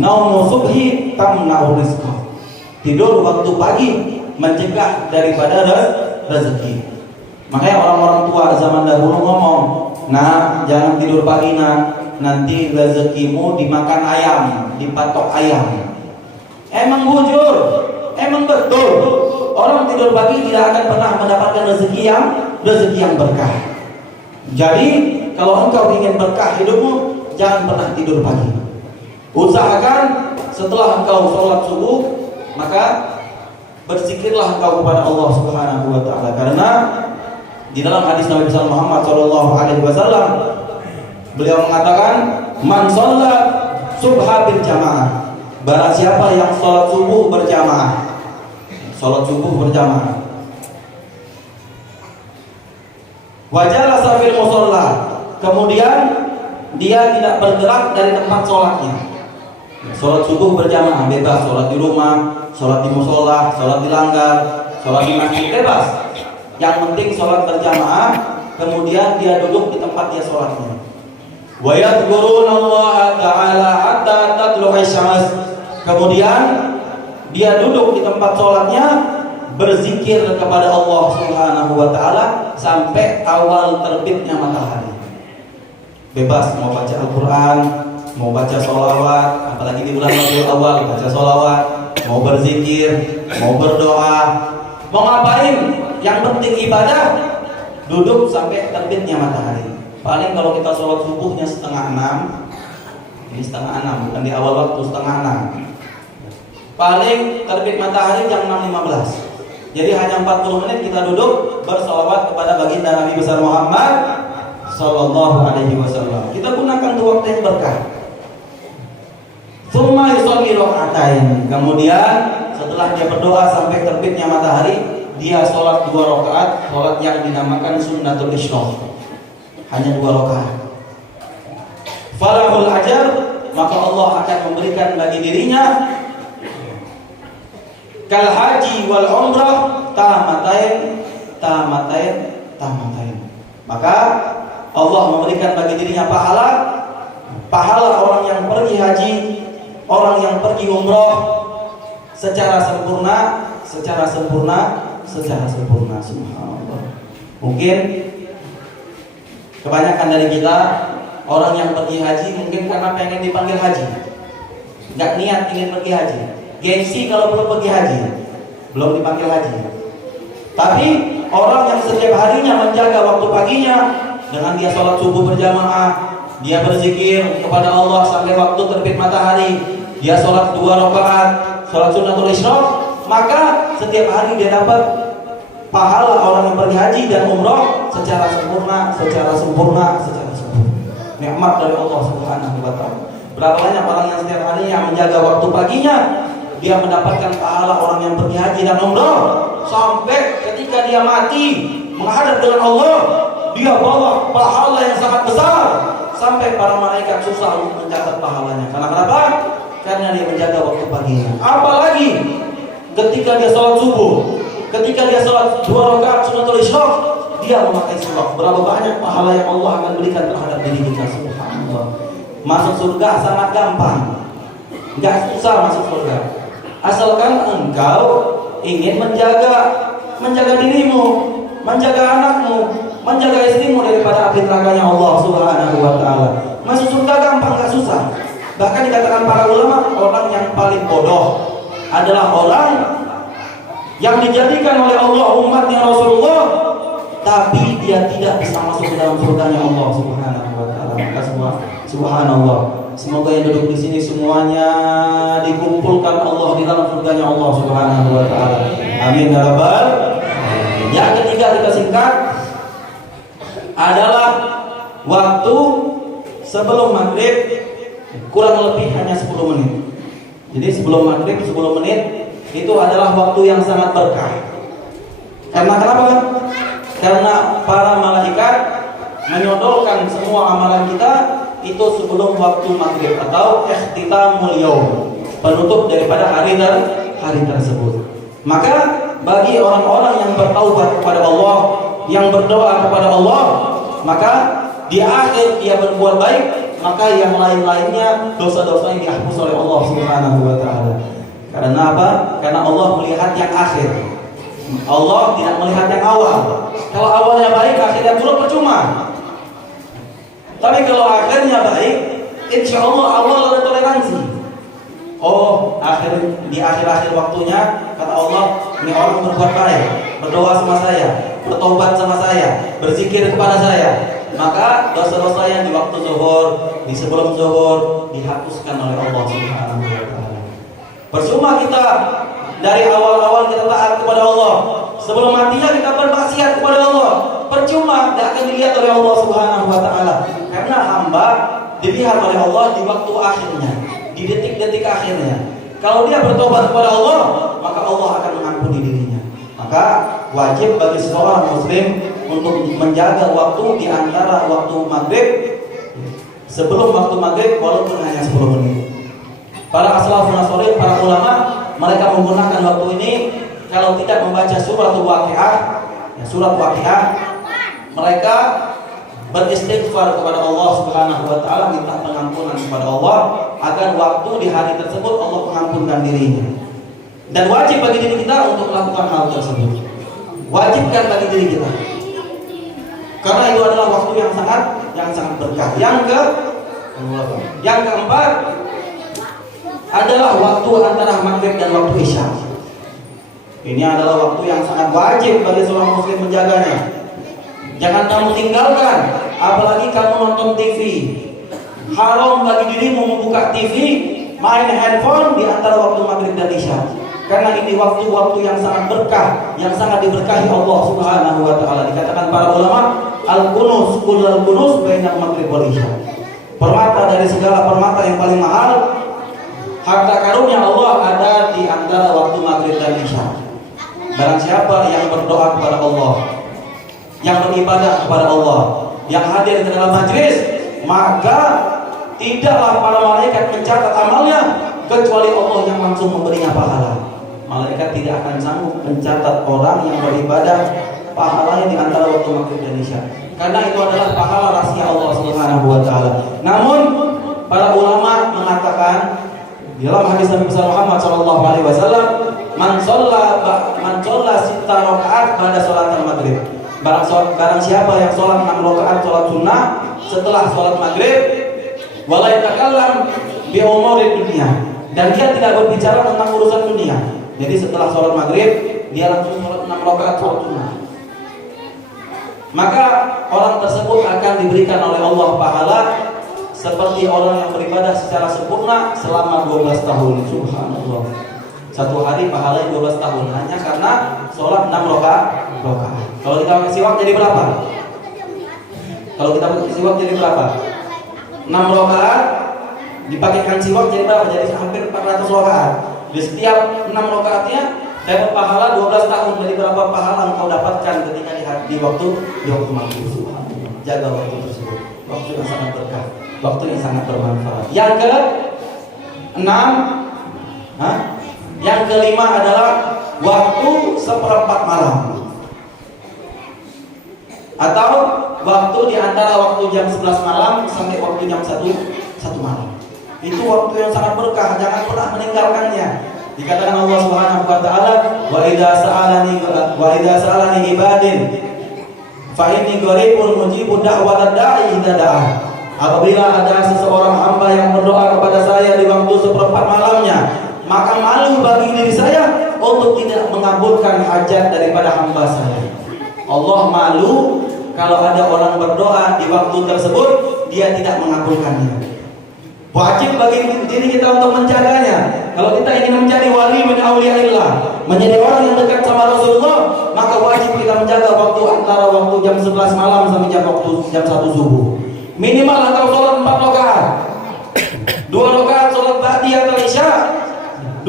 naumu subhi tamna'u rizqah. Tidur waktu pagi mencegah daripada rezeki. Makanya orang-orang tua zaman dahulu ngomong, nah jangan tidur pagi nak, nanti rezekimu dimakan ayam, dipatok ayam. Emang bujur, emang betul orang tidur pagi tidak akan pernah mendapatkan rezeki rezeki yang berkah. Jadi kalau engkau ingin berkah hidupmu, jangan pernah tidur pagi. Usahakan setelah engkau sholat subuh, maka berzikirlah engkau kepada Allah Subhanahu wa taala. Karena di dalam hadis Nabi besar Muhammad sallallahu alaihi wasallam, beliau mengatakan, "Man shalla subha bil jamaah." Barang siapa yang sholat subuh berjamaah. Sholat subuh berjamaah. Wa jalasa fil musalla. Kemudian dia tidak bergerak dari tempat sholatnya. Sholat subuh berjamaah, bebas, sholat di rumah, sholat di musola, sholat di langgar, sholat di masjid, bebas. Yang penting sholat berjamaah, kemudian dia duduk di tempat dia sholatnya. Wa yadhkurunallaha ta'ala hatta tatlu'asy syams. Kemudian dia duduk di tempat sholatnya, berzikir kepada Allah Subhanahu wa taala sampai awal terbitnya matahari. Bebas mau baca Al-Quran, mau baca sholawat, apalagi di bulan Rabiul Awal baca sholawat, mau berzikir, mau berdoa, mau ngapain, yang penting ibadah, duduk sampai terbitnya matahari. Paling kalau kita sholat subuhnya 5:30, ini 5:30, bukan di awal waktu 5:30. Paling terbit matahari jam 6.15. Jadi hanya 40 menit kita duduk bersolawat kepada baginda Nabi besar Muhammad sallallahu alaihi wasallam. Kita gunakan tuh waktu yang berkah. Tsumma yusolli raka'atain. Kemudian setelah dia berdoa sampai terbitnya matahari, dia sholat 2 rakaat, sholat yang dinamakan sunnatul isyraq. Hanya 2 rakaat. Falahul ajar, maka Allah akan memberikan bagi dirinya kal haji wal umrah tamatain. Maka Allah memberikan bagi dirinya pahala orang yang pergi haji, orang yang pergi umrah secara sempurna. Subhanallah. Mungkin kebanyakan dari kita orang yang pergi haji mungkin karena pengen dipanggil haji, nggak niat ingin pergi haji, gengsi kalau belum pergi haji, belum dipanggil haji. Tapi orang yang setiap harinya menjaga waktu paginya dengan dia sholat subuh berjamaah, dia berzikir kepada Allah sampai waktu terbit matahari, dia sholat 2 rakaat, sholat sunnatul isyraq, maka setiap hari dia dapat pahala orang yang pergi haji dan umrah secara sempurna. Nikmat dari Allah Subhanahu wa taala. Berapa banyak orang yang setiap harinya menjaga waktu paginya, dia mendapatkan pahala orang yang pergi haji dan umrah, sampai ketika dia mati menghadap dengan Allah, dia bawa pahala yang sangat besar, sampai para malaikat susah untuk mencatat pahalanya. Karena kenapa? Karena dia menjaga waktu paginya. Apalagi ketika dia sholat subuh, ketika dia sholat 2 rakaat sunnatul isyraq, dia memakai siwak. Berapa banyak pahala yang Allah akan berikan terhadap diri kita. Subhanallah. Masuk surga sangat gampang, nggak susah masuk surga. Asalkan engkau ingin menjaga dirimu, menjaga anakmu, menjaga istrimu daripada api nerakanya Allah Subhanahu wa taala. Masuk surga gampang, nggak susah. Bahkan dikatakan para ulama, orang yang paling bodoh adalah orang yang dijadikan oleh Allah umatnya Rasulullah, tapi dia tidak bisa masuk ke dalam surganya Allah Subhanahu wa taala. Maka semua subhanallah, semoga yang duduk di sini semuanya dikumpulkan Allah di dalam surganya Allah Subhanahu wa taala. Amin ya rabbal alamin. Yang ketiga kita singkat adalah waktu sebelum maghrib kurang lebih hanya 10 menit. Jadi sebelum maghrib 10 menit itu adalah waktu yang sangat berkah. Karena kenapa? Karena para malaikat menyodorkan semua amalan kita itu sebelum waktu maghrib atau ikhtitamul yaum, penutup daripada hari tersebut. Maka bagi orang-orang yang bertaubat kepada Allah, yang berdoa kepada Allah, maka di akhir dia berbuat baik, maka yang lain-lainnya dosa-dosa yang dihapus oleh Allah Subhanahu wa taala. Karena apa? Karena Allah melihat yang akhir. Allah tidak melihat yang awal. Kalau awalnya baik, akhirnya buruk, percuma. Tapi kalau akhirnya baik, insya Allah awal ada toleransi. Oh, di akhir waktunya kata Allah, ini orang berbuat baik, berdoa sama saya, bertobat sama saya, berzikir kepada saya, maka dosa-dosa yang di waktu zuhur, di sebelum zuhur dihapuskan oleh Allah Subhanahu wa taala. Percuma kita dari awal-awal kita taat kepada Allah, sebelum matinya kita bermaksiat kepada Allah, percuma, tidak akan dilihat oleh Allah Subhanahu wa taala. Karena hamba dilihat oleh Allah di waktu akhirnya, di detik-detik akhirnya. Kalau dia bertobat kepada Allah, maka Allah akan mengampuni dirinya. Maka wajib bagi seorang muslim untuk menjaga waktu di antara waktu maghrib sebelum waktu maghrib walaupun hanya 10 menit. Para as-salafun as-salih, para ulama, mereka menggunakan waktu ini kalau tidak membaca surat Waqiah, ya, surat Waqiah, mereka beristighfar kepada Allah Subhanahu wa taala, minta pengampunan kepada Allah agar waktu di hari tersebut Allah mengampunkan dirinya. Dan wajib bagi diri kita untuk melakukan hal tersebut. Wajibkan bagi diri kita. Karena itu adalah waktu yang sangat berkah. Yang keempat adalah waktu antara maghrib dan waktu isya. Ini adalah waktu yang sangat wajib bagi seorang muslim menjaganya. Jangan kamu tinggalkan, apalagi kamu nonton TV. Haram bagi dirimu membuka TV, main handphone di antara waktu maghrib dan isya. Karena ini waktu-waktu yang sangat berkah, yang sangat diberkahi Allah Subhanahu wa taala. Dikatakan para ulama, al-kunus kullal kunus bainal maghrib wal isya. Permata dari segala permata yang paling mahal, harta karunia Allah ada di antara waktu maghrib dan isya. Barang siapa yang berdoa kepada Allah, yang beribadah kepada Allah, yang hadir ke dalam majlis, maka tidaklah para malaikat mencatat amalnya kecuali Allah yang langsung memberinya pahala. Malaikat tidak akan sanggup mencatat orang yang beribadah pahalanya di antara waktu maghrib dan isya, karena itu adalah pahala rahasia Allah Subhanahu wa taala. Namun para ulama mengatakan dalam hadis Nabi Muhammad SAW, man shalla sitta rakaat pada salat maghrib. Barang siapa yang sholat 6 rakaat sholat sunnah setelah sholat maghrib, wala yatakallam bi umuri dunia, dan dia tidak berbicara tentang urusan dunia. Jadi setelah sholat maghrib dia langsung sholat 6 rakaat sholat sunnah, maka orang tersebut akan diberikan oleh Allah pahala seperti orang yang beribadah secara sempurna selama 12 tahun. Subhanallah. Satu hari pahalanya 12 tahun hanya karena sholat 6 rakaat. Kalau kita pakai siwak jadi berapa? Kalau kita pakai siwak jadi berapa? 6 rakaat dipakaikan siwak jadi berapa? Jadi hampir 400 rakaat. Di setiap 6 rakaatnya dapat pahala 12 tahun. Jadi berapa pahala engkau dapatkan ketika di waktu maghrib? Jaga waktu tersebut. Waktu yang sangat berkah, waktu yang sangat bermanfaat. Yang ke-6, yang kelima adalah waktu seperempat malam, atau waktu di antara waktu jam 11 malam sampai waktu jam 1 malam. Itu waktu yang sangat berkah, jangan pernah meninggalkannya. Dikatakan Allah Subhanahu wa taala, wa idza sa'alani ibadin fa inni qaribun mujibu da'watad da'i idza da'a. Apabila ada seseorang hamba yang berdoa kepada saya di waktu seperempat malamnya, maka malu bagi diri saya untuk tidak mengabulkan hajat daripada hamba saya. Allah malu kalau ada orang berdoa di waktu tersebut dia tidak mengabulkannya. Wajib bagi diri kita untuk menjaganya. Kalau kita ingin menjadi wali min auliyaillah, menjadi orang yang dekat sama Rasulullah, maka wajib kita menjaga waktu antara waktu jam 11 malam sampai jam 1 subuh. Minimal engkau sholat 4 rakaat. 2 rakaat sholat ba'diyah atau isya,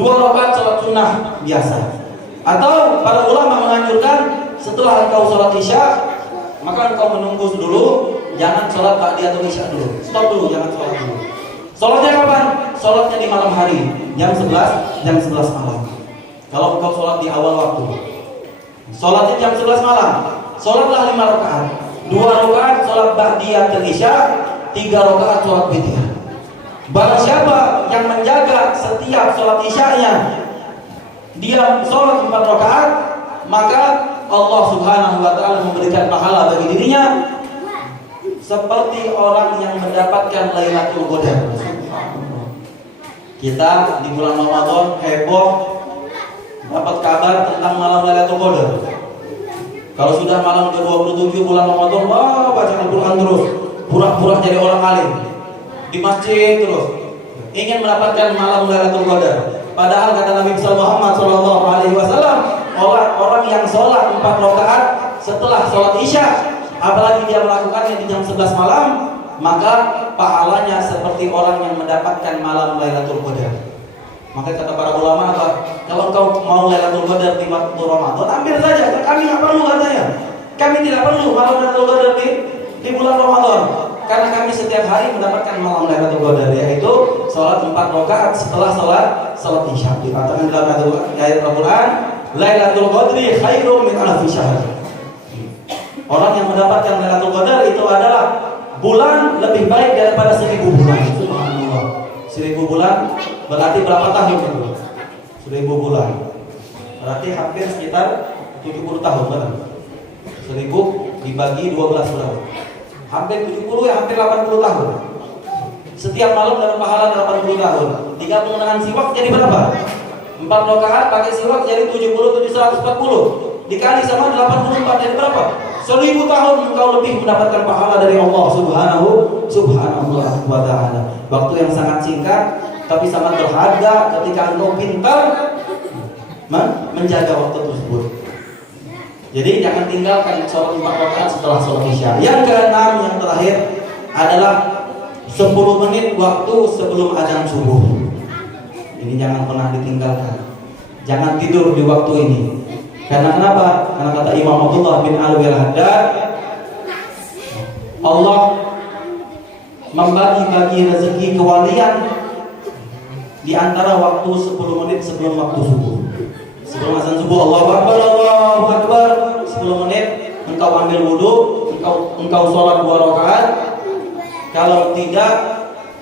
2 rakaat sholat sunnah biasa. Atau para ulama menganjurkan setelah engkau sholat isya, maka engkau menunggu dulu, jangan sholat ba'diyah atau isya dulu. Stop dulu, jangan sholat dulu. Sholatnya kapan? Sholatnya di malam hari, jam 11 malam. Kalau engkau sholat di awal waktu, sholatnya jam 11 malam, sholatlah 5 rakaat. 2 rakaat sholat ba'diyah dan isya, 3 rakaat sholat witir. Barang siapa yang menjaga setiap sholat isyanya dia sholat 4 rakaat, maka Allah Subhanahu wa taala memberikan pahala bagi dirinya seperti orang yang mendapatkan Lailatul Qadar. Kita di bulan Ramadan heboh dapat kabar tentang malam Lailatul Qadar. Kalau sudah malam ke-27 bulan Ramadan, wah baca Al-Quran terus, pura-pura jadi orang alim di masjid terus, ingin mendapatkan malam Lailatul Qadar. Padahal kata Nabi Muhammad SAW, orang yang sholat 4 rakaat setelah sholat Isya, apalagi dia melakukannya di jam 11 malam, maka pahalanya seperti orang yang mendapatkan malam Lailatul Qadar. Maka kata para ulama apa? Kalau engkau mau Lailatul Qadar di waktu Ramadan, ambil saja. Kami nggak perlu katanya. Kami tidak perlu malam Lailatul Qadar di bulan Ramadan, karena kami setiap hari mendapatkan malam Lailatul Qadar, yaitu sholat 4 rakaat setelah sholat Isya. Dikatakan dalam ayat Al-Quran, Lailatul Qadri khairum min alfi syahr. Orang yang mendapatkan Lailatul Qadar itu adalah bulan lebih baik daripada 1000 bulan. Subhanallah. 1000 bulan berarti berapa tahun itu? 1000 bulan berarti hampir sekitar 70 tahun, benar? 1000 dibagi 12 bulan, hampir 70 ya, hampir 80 tahun. Setiap malam dapat pahala 80 tahun. Digabung dengan siwak jadi berapa? 4 rakaat pakai siwak jadi 70, 140 dikali sama 84 jadi berapa? 1000 tahun engkau lebih mendapatkan pahala dari Allah Subhanahu wa ta'ala. Waktu yang sangat singkat tapi sangat berharga ketika engkau pintar menjaga waktu tersebut. Jadi jangan tinggalkan sholat 4 rakaat setelah sholat Isya. Yang keenam, yang terakhir adalah 10 menit waktu sebelum azan subuh. Ini jangan pernah ditinggalkan. Jangan tidur di waktu ini. Karena kenapa? Karena kata Imam Abdullah bin Alwi al-Haddad, Allah membagi-bagi rezeki kewalian di antara waktu 10 menit sebelum waktu subuh. Sebelum azan subuh, Allahu Akbar, Allahu Akbar, 10 menit engkau ambil wudu, engkau sholat 2 rakaat. Kalau tidak,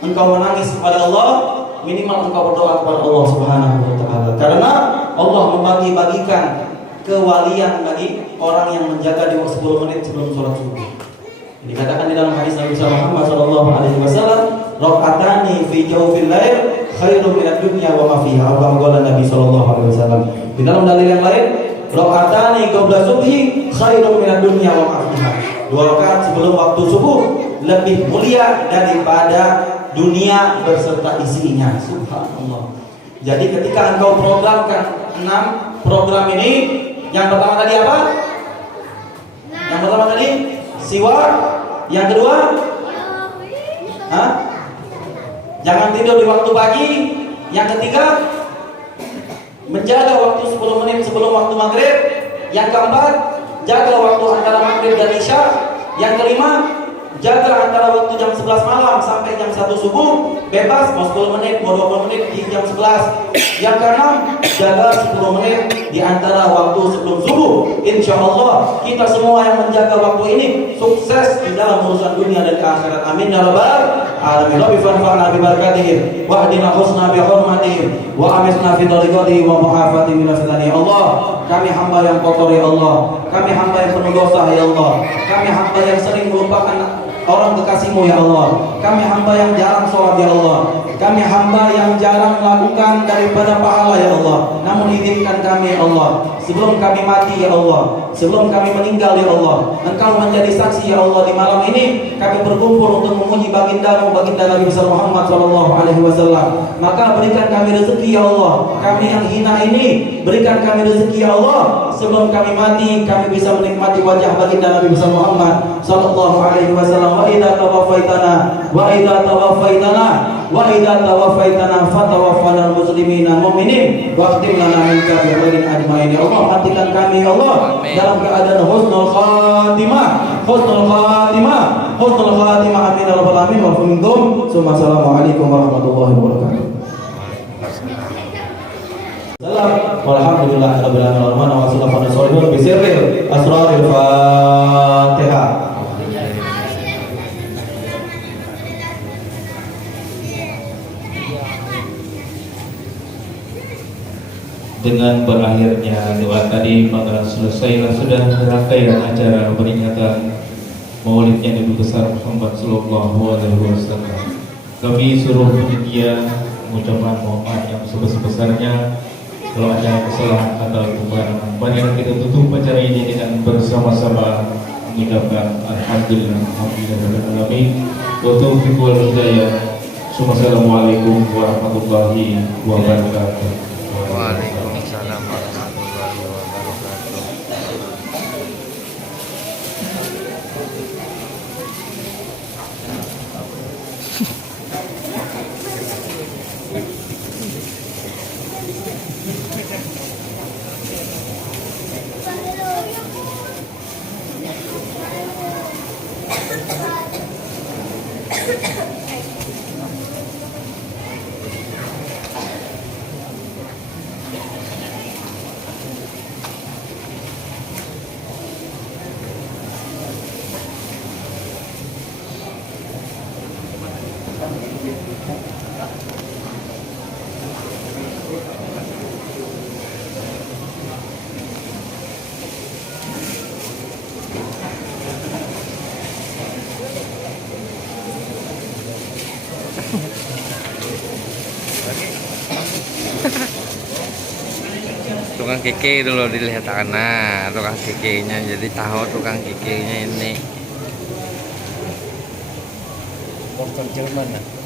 engkau menangis kepada Allah, minimal engkau berdoa kepada Allah Subhanahu wa ta'ala. Karena Allah membagi-bagikan kewalian bagi orang yang menjaga di waktu 10 menit sebelum sholat subuh. Dikatakan di dalam hadis Nabi Muhammad SAW, rakaatani fi jawfil lail khairun minad dunya wa ma fiha. Qala Nabi SAW. Di dalam dalil yang lain, rakaatani qabla subhi khairun minad dunya wa ma fiha. 2 rakaat sebelum waktu subuh lebih mulia daripada dunia berserta isinya. Subhanallah. Jadi ketika engkau programkan 6 program ini, yang pertama tadi apa? Yang pertama tadi siwak. Yang kedua, jangan tidur di waktu pagi. Yang ketiga, menjaga waktu 10 menit sebelum waktu maghrib. Yang keempat, jaga waktu antara maghrib dan isya. Yang kelima, jaga antara waktu jam 11 malam sampai jam 1 subuh, bebas mau 10 menit, mau 20 menit di jam 11. Yang keenam, jaga 10 menit di antara waktu sebelum subuh. Insya Allah kita semua yang menjaga waktu ini sukses di dalam urusan dunia dan akhirat. Amin ya rabbal alamin. Rabbi fanfa'na bi barakatihim wa hdina husna bi hurmatihim wa amisna fi tariqatihim wa mu'afati min fitnah. Allah, kami hamba yang kotor ya Allah, kami hamba yang penuh dosa ya Allah, kami hamba yang sering melupakan orang kekasih-Mu ya Allah, kami hamba yang jarang sholat ya Allah, kami hamba yang jarang melakukan daripada pahala ya Allah. Namun izinkan kami ya Allah, sebelum kami mati ya Allah, sebelum kami meninggal ya Allah, Engkau menjadi saksi ya Allah. Di malam ini kami berkumpul untuk memuji baginda-Mu, baginda Nabi besar Muhammad SAW. Maka berikan kami rezeki ya Allah, kami yang hina ini berikan kami rezeki ya Allah, sebelum kami mati kami bisa menikmati wajah baginda Nabi besar Muhammad SAW. Wa idza tawafaitana fatawaffana muslimina mu'minin wa khtim lana minka bi khairin ajmain. Ya Allah, matikan kami ya Allah dalam keadaan husnul khatimah. Amin ya rabbal alamin. Wa minkum. Assalamualaikum warahmatullahi wabarakatuh. Walhamdulillahirabbil alamin wa sallallahu alaihi wasallam bi sirril asraril Fatihah. Dengan berakhirnya doa tadi, maka selesailah sudah rangkaian acara peringatan Maulidnya Nabi besar Muhammad Sallallahu Alaihi Wasallam. Kami suruh panitia mengucapkan mohon maaf yang sebesar-besarnya Kalau ada kesalahan atau kekurangan, marilah kita tutup acara ini dengan bersama-sama mengucapkan alhamdulillah, alhamdulillah. Wa taufiq wal hidayah. Assalamualaikum warahmatullahi wabarakatuh. Waalaikumsalam warahmatullahi wabarakatuh. Tukang kiki dulu dilihat karena tukang kikinya, jadi tahu tukang kikinya ini. Dokter Jerman ya.